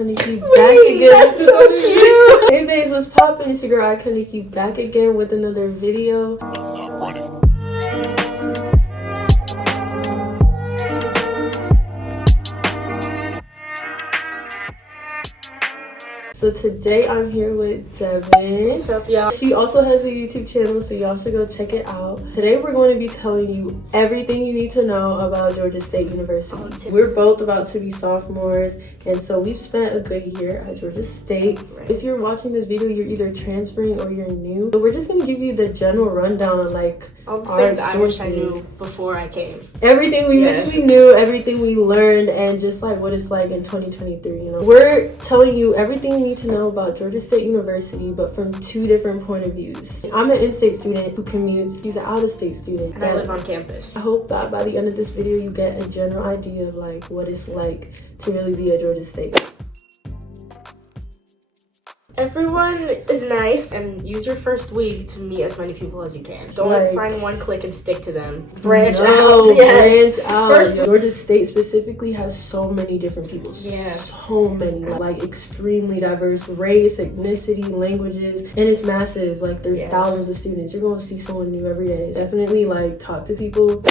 Iconikkiyt back again. That's so cute. Hey babes, what's poppin'? It's your girl Iconikkiyt back again with another video. So today I'm here with Devin. What's up, y'all? She also has a YouTube channel, so y'all should go check it out. Today we're going to be telling you everything you need to know about Georgia State University. We're both about to be sophomores, and so we've spent a good year at Georgia State. Right. If you're watching this video, you're either transferring or you're new. So we're just going to give you the general rundown of like all the things I wish I knew before I came. Everything we wish we knew, everything we learned, and just like what it's like in 2023, you know. We're telling you everything you need to know about Georgia State University, but from two different point of views. I'm an in-state student who commutes. He's an out-of-state student. And I live on campus. I hope that by the end of this video, you get a general idea of like what it's like to really be at Georgia State. Everyone is nice, and use your first week to meet as many people as you can. Don't find one clique and stick to them. Branch out. Branch out. Georgia State specifically has so many different people. So many. Like extremely diverse race, ethnicity, languages, and it's massive. Like there's thousands of students. You're going to see someone new every day. Definitely like talk to people.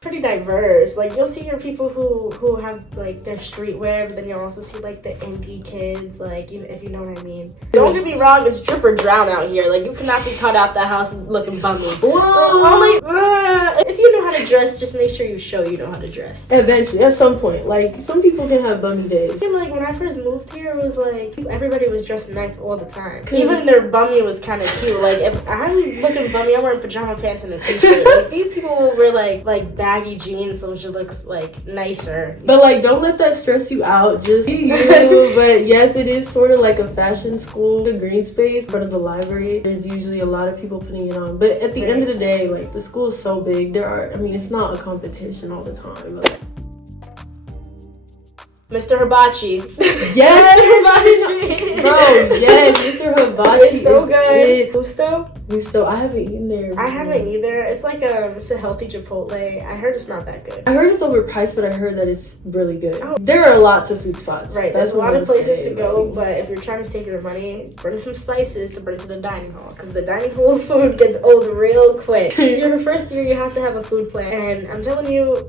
Pretty diverse. Like you'll see your people who have like their streetwear, but then you'll also see like the indie kids, like if you know what I mean. Don't get me wrong, it's drip or drown out here. Like you cannot be caught out the house looking bummy. If you know how to dress, just make sure you show you know how to dress. Eventually, at some point. Like some people can have bummy days. I feel like when I first moved here, it was like everybody was dressing nice all the time. Even their bummy was kind of cute. Like if I'm looking bummy, I'm wearing pajama pants and a t-shirt. Like these people wear like baggy jeans, which looks like nicer. But like don't let that stress you out. Just be you. But yes, it is sort of like a fashion school. The green space in front of the library, there's usually a lot of people putting it on. But at the end of the day, like the school is so big. It's not a competition all the time. But Mr. Hibachi. Yes, Mr. Hibachi. Bro, yes, Mr. Hibachi. It's so good. Gusto, I haven't eaten there. I haven't either. It's like it's a healthy Chipotle. I heard it's not that good. I heard it's overpriced, but I heard that it's really good. Oh. There are lots of food spots. Right, there's a lot of places to go, but if you're trying to save your money, bring some spices to bring to the dining hall, because the dining hall food gets old real quick. Your first year, you have to have a food plan, and I'm telling you,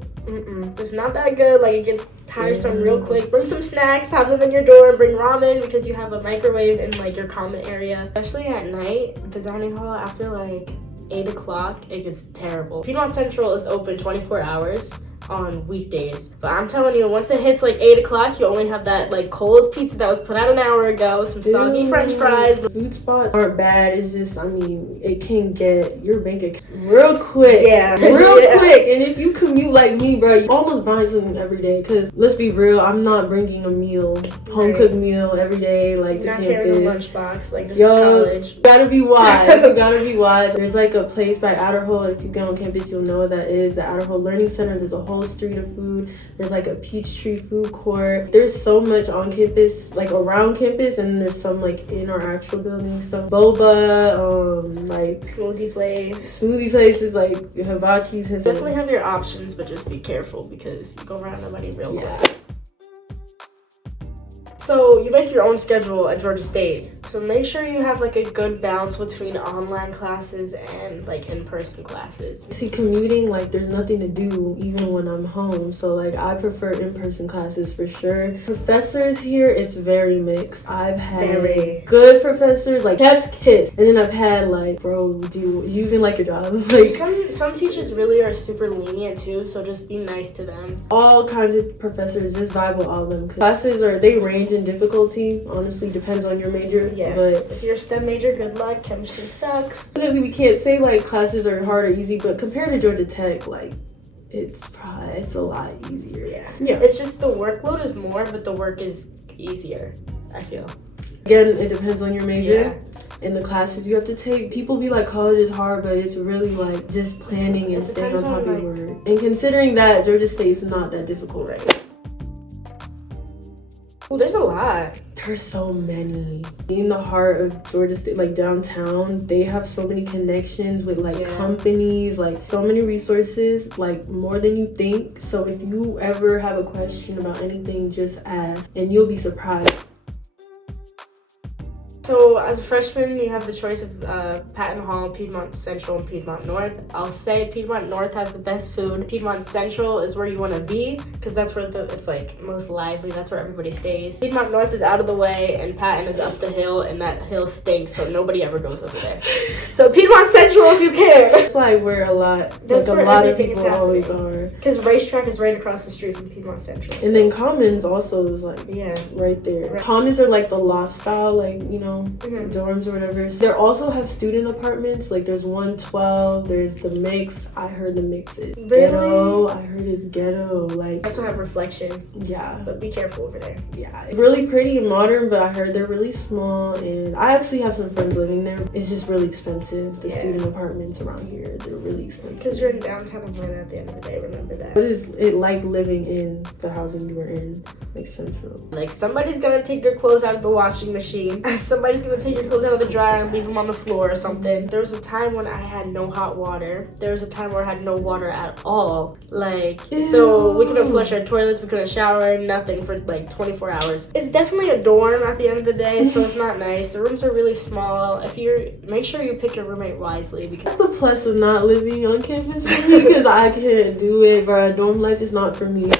it's not that good. Like it gets tiresome real quick. Bring some snacks, have them in your door, bring ramen because you have a microwave in like your common area. Especially at night, the dining hall after like 8 o'clock, it gets terrible. Piedmont Central is open 24 hours on weekdays, but I'm telling you, once it hits like 8 o'clock, you only have that like cold pizza that was put out an hour ago, some soggy French fries. The food spots aren't bad. It's just, it can get your bank account real quick. Real quick. And if you commute like me, bro, you almost buying something every day. Because let's be real, I'm not bringing a meal, home cooked meal every day, like to campus. Not carrying a lunchbox, like this is college. You gotta be wise. You gotta be wise. There's like a place by Adderhole. If you get on campus, you'll know what that is. The Adderhole Learning Center. There's a whole street of food. There's like a Peachtree food court. There's so much on campus, like around campus, and there's some like in our actual building. So boba, like smoothie places like Hibachi's. Definitely have your options, but just be careful because you go around the money real quick. So you make your own schedule at Georgia State. So make sure you have like a good balance between online classes and like in-person classes. See, commuting, like there's nothing to do even when I'm home. So like I prefer in-person classes for sure. Professors here, it's very mixed. I've had good professors, like chef's kiss. And then I've had like, bro, do you even like your job? Like some teachers really are super lenient too, so just be nice to them. All kinds of professors, just vibe with all of them. Classes they range in difficulty. Honestly, depends on your major. Yes. But if you're a STEM major, good luck. Chemistry sucks. Definitely, we can't say like classes are hard or easy, but compared to Georgia Tech, like it's a lot easier. Yeah. It's just the workload is more, but the work is easier, I feel. Again, it depends on your major. And the classes you have to take. People be like college is hard, but it's really like just planning and staying on top of your work. And considering that Georgia State is not that difficult, right? Oh, there's a lot. There's so many. In the heart of Georgia State, like downtown, they have so many connections with like companies, like so many resources, like more than you think. So if you ever have a question about anything, just ask and you'll be surprised. So as a freshman, you have the choice of Patton Hall, Piedmont Central, and Piedmont North. I'll say Piedmont North has the best food. Piedmont Central is where you want to be because that's where it's like most lively. That's where everybody stays. Piedmont North is out of the way, and Patton is up the hill, and that hill stinks, so nobody ever goes over there. So Piedmont Central, if you can. That's like where a lot of people always are. Because Racetrac is right across the street from Piedmont Central. And then Commons also is like right there. Right. Commons are like the loft style, like dorms or whatever. So they also have student apartments. Like there's 112. There's the mix. I heard the mix is ghetto. I heard it's ghetto. Like I also have Reflections. Yeah, but be careful over there. Yeah, it's really pretty and modern, but I heard they're really small. And I actually have some friends living there. It's just really expensive. The student apartments around here, they're really expensive. Because you're in downtown Atlanta at the end of the day. Remember that. What is it like living in the housing you were in, like Central? Like somebody's gonna take your clothes out of the washing machine. Somebody's gonna take your clothes out of the dryer and leave them on the floor or something. There was a time when I had no hot water. There was a time where I had no water at all. Like, so we couldn't flush our toilets, we couldn't shower, nothing for like 24 hours. It's definitely a dorm at the end of the day, so it's not nice. The rooms are really small. Make sure you pick your roommate wisely because that's the plus of not living on campus for me because I can't do it, bro. Dorm life is not for me.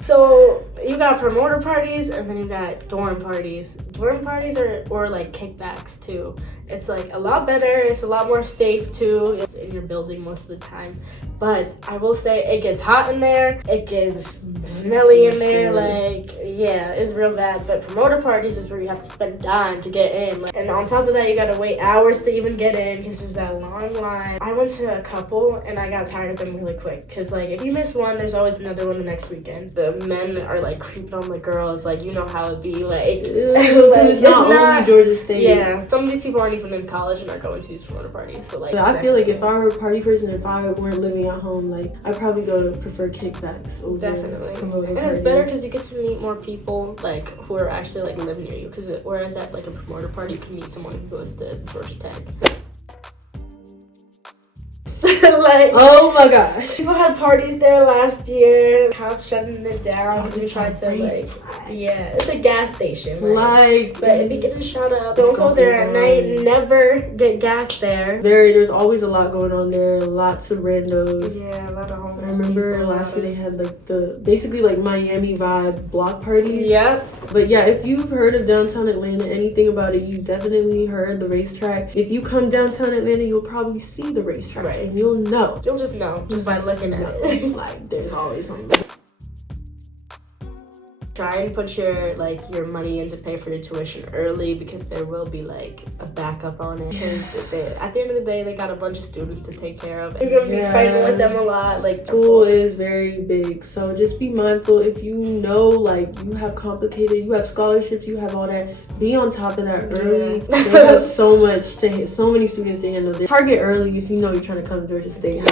So you got promoter parties and then you got dorm parties. Dorm parties or like kickbacks too. It's like a lot better. It's a lot more safe too. It's in your building most of the time. But I will say it gets hot in there. It gets smelly in there. Like, yeah, it's real bad. But promoter parties is where you have to spend a dime to get in. Like, and on top of that, you gotta wait hours to even get in because there's that long line. I went to a couple and I got tired of them really quick. Because like, if you miss one, there's always another one the next weekend. The men are like creeping on the girls. Like, you know how it be. Like, it's not only Georgia State. Yeah, some of these people aren't even in college and are going to these promoter parties. So like, I feel like if I were a party person, if I weren't living at home, like I probably prefer kickbacks over promoter and parties. It's better because you get to meet more people like who are actually like living near you. Because whereas at like a promoter party, you can meet someone who goes to Georgia Tech. Like, oh my gosh, people had parties there last year. Cops shutting it down because we tried to it's a gas station, but it be getting shut up. Don't go there at night. Never get gas there. There's always a lot going on there. Lots of randos. Yeah, a lot of homeless. I remember last year they had like basically like Miami vibe block parties. Yep. But yeah, if you've heard of downtown Atlanta, anything about it, you've definitely heard the racetrac. If you come downtown Atlanta, you'll probably see the racetrac, and you'll know. You'll just know just by looking at it. Like there's always something. Try and put your money in to pay for your tuition early because there will be like a backup on it. Because at the end of the day, they got a bunch of students to take care of. You're gonna be fighting with them a lot. Like school is very big, so just be mindful. If you know like you have scholarships, you have all that. Be on top of that early. They have so many students to handle. Target early if you know you're trying to come to Georgia State.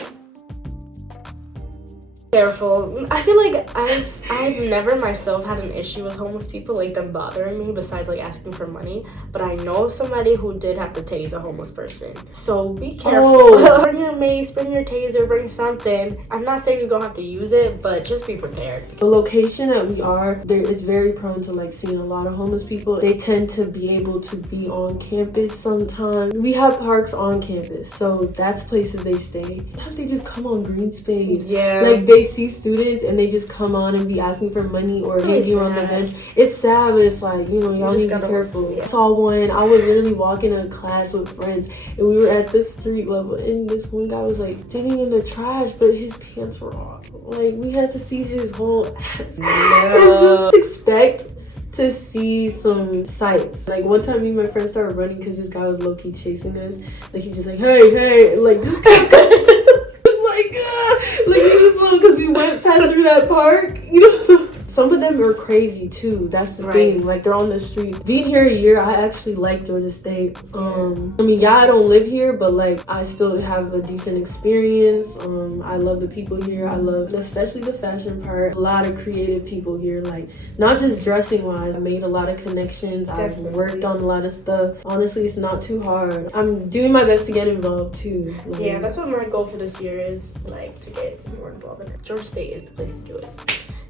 Careful. I feel like I've never myself had an issue with homeless people, like them bothering me, besides like asking for money. But I know somebody who did have to tase a homeless person. So be careful. Bring your mace, bring your taser, bring something. I'm not saying you don't have to use it, but just be prepared. The location that we are, it's very prone to like seeing a lot of homeless people. They tend to be able to be on campus sometimes. We have parks on campus, so that's places they stay. Sometimes they just come on green space. Yeah. Like they see students and they just come on and be asking for money or maybe on the bench. It's sad, but it's like, y'all need to be careful. I saw one. I was literally walking in class with friends and we were at the street level and this one guy was like digging in the trash, but his pants were off. Like we had to see his whole ass. No. Just expect to see some sights. Like one time me and my friend started running because this guy was low-key chasing us. Like he just like, hey, like just like he was little because we went past through that park, Some of them are crazy too. That's the thing. Like, they're on the street. Being here a year, I actually like Georgia State. I mean, yeah, I don't live here, but like, I still have a decent experience. I love the people here. I love especially the fashion part. A lot of creative people here, like not just dressing wise. I made a lot of connections. I've worked on a lot of stuff. Honestly, it's not too hard. I'm doing my best to get involved too. Like, yeah, that's what my goal for this year is, like, to get more involved in it. Georgia State is the place to do it.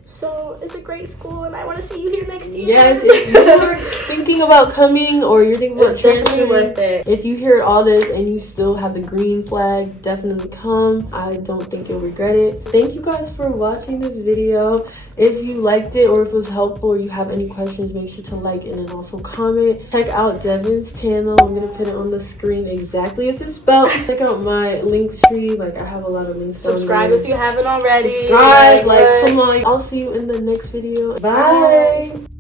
So it's a great school, and I want to see you here next year. Yes, if you're thinking about coming or you're thinking about transferring, worth it. If you hear all this and you still have the green flag, definitely come. I don't think you'll regret it. Thank you guys for watching this video. If you liked it or if it was helpful or you have any questions, make sure to like and then also comment. Check out Devin's channel. I'm gonna put it on the screen exactly as it's spelled. Check out my links tree. Like, I have a lot of links. Subscribe if you haven't already. Subscribe. Like, come on. I'll see you in the next video. Bye.